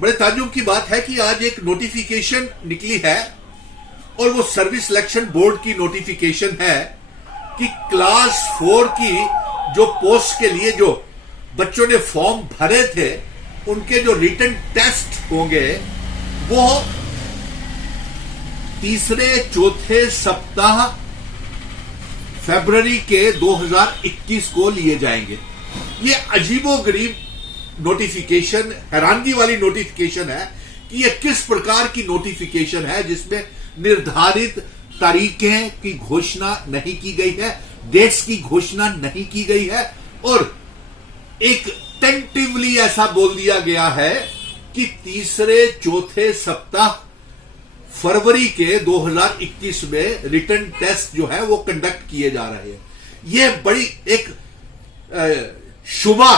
बड़े ताज्जुब की बात है कि आज एक नोटिफिकेशन निकली है और वो सर्विस सिलेक्शन बोर्ड की नोटिफिकेशन है कि क्लास 4 की जो पोस्ट के लिए जो बच्चों ने फॉर्म भरे थे उनके जो रिटन टेस्ट होंगे वो तीसरे चौथे सप्ताह फरवरी के 2021 को लिए जाएंगे। ये अजीबोगरीब नोटिफिकेशन, हैरानगी वाली नोटिफिकेशन है कि ये किस प्रकार की नोटिफिकेशन है जिसमें निर्धारित तारीखें की घोषणा नहीं की गई है, डेट्स की घोषणा नहीं की गई है और एक टेंटिवली ऐसा बोल दिया गया है कि तीसरे चौथे सप्ताह फरवरी के 2021 में रिटन टेस्ट जो है वो कंडक्ट किए जा रहे हैं। यह बड़ी एक शुभा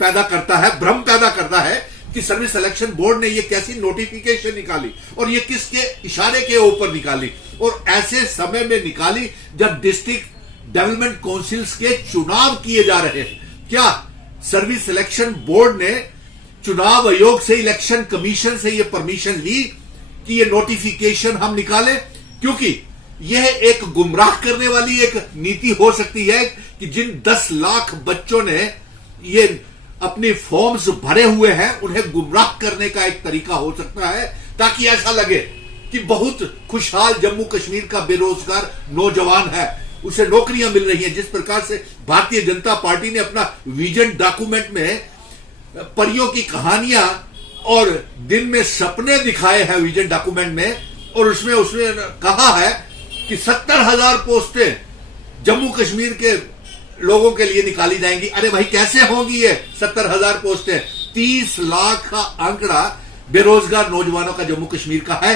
पैदा करता है, भ्रम पैदा करता है कि सर्विस सिलेक्शन बोर्ड ने ये कैसी नोटिफिकेशन निकाली और ये किसके इशारे के ऊपर निकाली और ऐसे समय में निकाली जब डिस्ट्रिक्ट डेवलपमेंट काउंसिल्स के चुनाव किए जा रहे हैं। क्या सर्विस सिलेक्शन बोर्ड ने चुनाव आयोग से, इलेक्शन कमीशन से ये परमिशन ली कि ये नोटिफिकेशन हम निकालें? क्योंकि यह एक गुमराह करने वाली एक नीति हो सकती है कि जिन 10 लाख बच्चों ने ये अपने फॉर्म्स भरे हुए हैं उन्हें गुमराह करने का एक तरीका हो सकता है ताकि ऐसा लगे कि बहुत खुशहाल जम्मू कश्मीर का बेरोजगार नौजवान है, उसे नौकरियां मिल रही हैं। जिस प्रकार से भारतीय जनता पार्टी ने अपना विजन डॉक्यूमेंट में परियों की कहानियां और दिन में सपने दिखाए हैं विजन डॉक्यूमेंट में, और उसमें कहा है कि 70,000 पोस्टें जम्मू कश्मीर के लोगों के लिए निकाली जाएंगी। अरे भाई कैसे होंगी ये 70,000 पोस्टें? 30 लाख का आंकड़ा बेरोजगार नौजवानों का जम्मू कश्मीर का है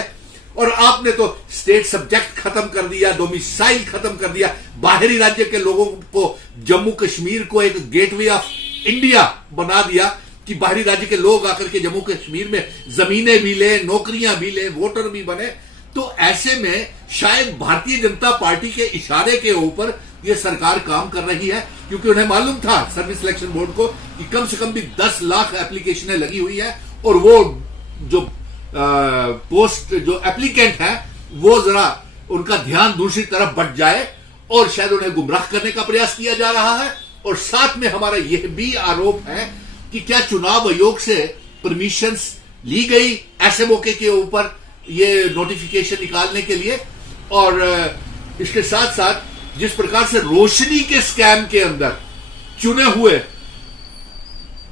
और आपने तो स्टेट सब्जेक्ट खत्म कर दिया, डोमिसाइल खत्म कर दिया। बाहरी राज्य के लोगों को जम्मू कश्मीर को एक गेटवे ऑफ इंडिया बना दिया कि बाहरी राज्य के लोग आकर के जम्मू कश्मीर में जमीनें भी ले, नौकरियां भी ले, वोटर भी बने। तो ऐसे में शायद भारतीय जनता पार्टी के इशारे के ऊपर यह सरकार काम कर रही है, क्योंकि उन्हें मालूम था सर्विस सिलेक्शन बोर्ड को कि कम से कम भी 10 लाख एप्लीकेशनें लगी हुई है और वो जो पोस्ट जो एप्लीकेंट है वो जरा उनका ध्यान दूसरी तरफ बढ़ जाए और शायद उन्हें गुमराह करने का प्रयास किया जा रहा है। और साथ में हमारा यह भी आरोप है कि क्या चुनाव आयोग से परमिशन ली गई ऐसे मौके के ऊपर ये नोटिफिकेशन निकालने के लिए। और इसके साथ साथ जिस प्रकार से रोशनी के स्कैम के अंदर चुने हुए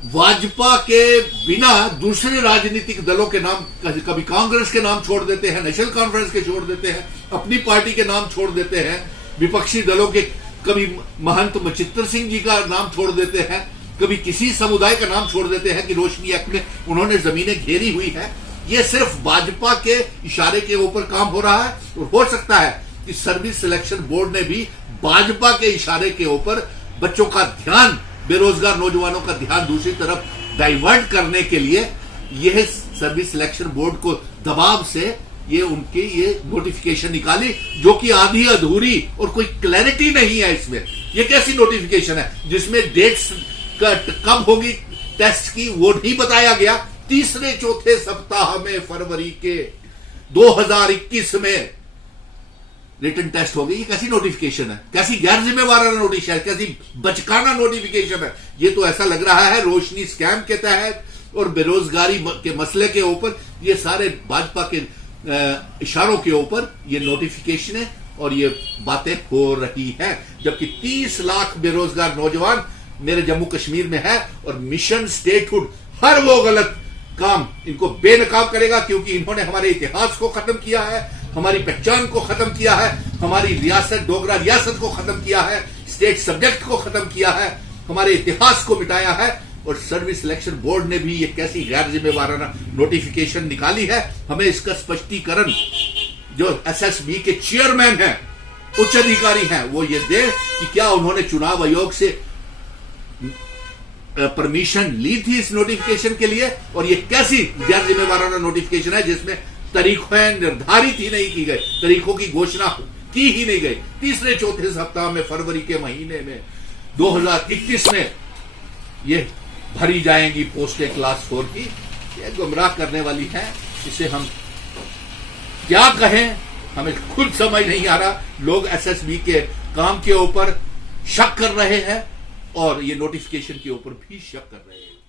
भाजपा के बिना दूसरे राजनीतिक दलों के नाम, कभी कांग्रेस के नाम छोड़ देते हैं, नेशनल कॉन्फ्रेंस के छोड़ देते हैं, अपनी पार्टी के नाम छोड़ देते हैं, विपक्षी दलों के कभी महंत मचित्तर सिंह जी का नाम छोड़ देते हैं, कभी किसी समुदाय का नाम छोड़ देते हैं कि रोशनी एक्ट में उन्होंने जमीनें घेरी हुई है। यह सिर्फ भाजपा के इशारे के ऊपर काम हो रहा है और हो सकता है कि सर्विस सिलेक्शन बोर्ड ने भी भाजपा के इशारे के ऊपर बच्चों का ध्यान, बेरोजगार नौजवानों का ध्यान दूसरी तरफ डाइवर्ट करने के लिए यह सर्विस सिलेक्शन बोर्ड को दबाव से ये उनकी ये नोटिफिकेशन निकाली, जो कि आधी अधूरी और कोई क्लैरिटी नहीं है इसमें। ये कैसी नोटिफिकेशन है जिसमें डेट्स कब होगी टेस्ट की वो नहीं बताया गया। तीसरे चौथे सप्ताह में फरवरी के 2021 में रिटन टेस्ट होगी। ये कैसी नोटिफिकेशन है? कैसी गैर जिम्मेवाराना नोटिफिकेशन है? कैसी बचकाना नोटिफिकेशन है? ये तो ऐसा लग रहा है रोशनी स्कैम के तहत और बेरोजगारी के मसले के ऊपर ये सारे भाजपा के इशारों के ऊपर ये नोटिफिकेशन है और ये बातें हो रही हैं। जबकि 30 लाख बेरोजगार नौजवान मेरे जम्मू कश्मीर में है और मिशन स्टेटहुड हर वो गलत काम इनको बेनकाब करेगा, क्योंकि इन्होंने हमारे इतिहास को खत्म किया है, हमारी पहचान को खत्म किया है, हमारी रियासत डोगरा रियासत को खत्म किया है, स्टेट सब्जेक्ट को खत्म किया है, हमारे इतिहास को मिटाया है। और सर्विस सिलेक्शन बोर्ड ने भी ये कैसी गैर जिम्मेवाराना नोटिफिकेशन निकाली है, हमें इसका स्पष्टीकरण जो एसएसबी के चेयरमैन हैं, उच्च अधिकारी हैं, वो ये दे कि क्या उन्होंने चुनाव आयोग से परमिशन ली थी इस नोटिफिकेशन के लिए, और ये कैसी गैर जिम्मेवाराना नोटिफिकेशन है जिसमें तारीखें निर्धारित ही नहीं की गई, तारीखों की घोषणा की ही नहीं गई। तीसरे चौथे सप्ताह में फरवरी के महीने में 2021 में ये भरी जाएंगी पोस्टें क्लास 4 की। ये गुमराह करने वाली है। इसे हम क्या कहें, हमें खुद समझ नहीं आ रहा। लोग एसएसबी के काम के ऊपर शक कर रहे हैं और ये नोटिफिकेशन के ऊपर भी शक कर रहे हैं।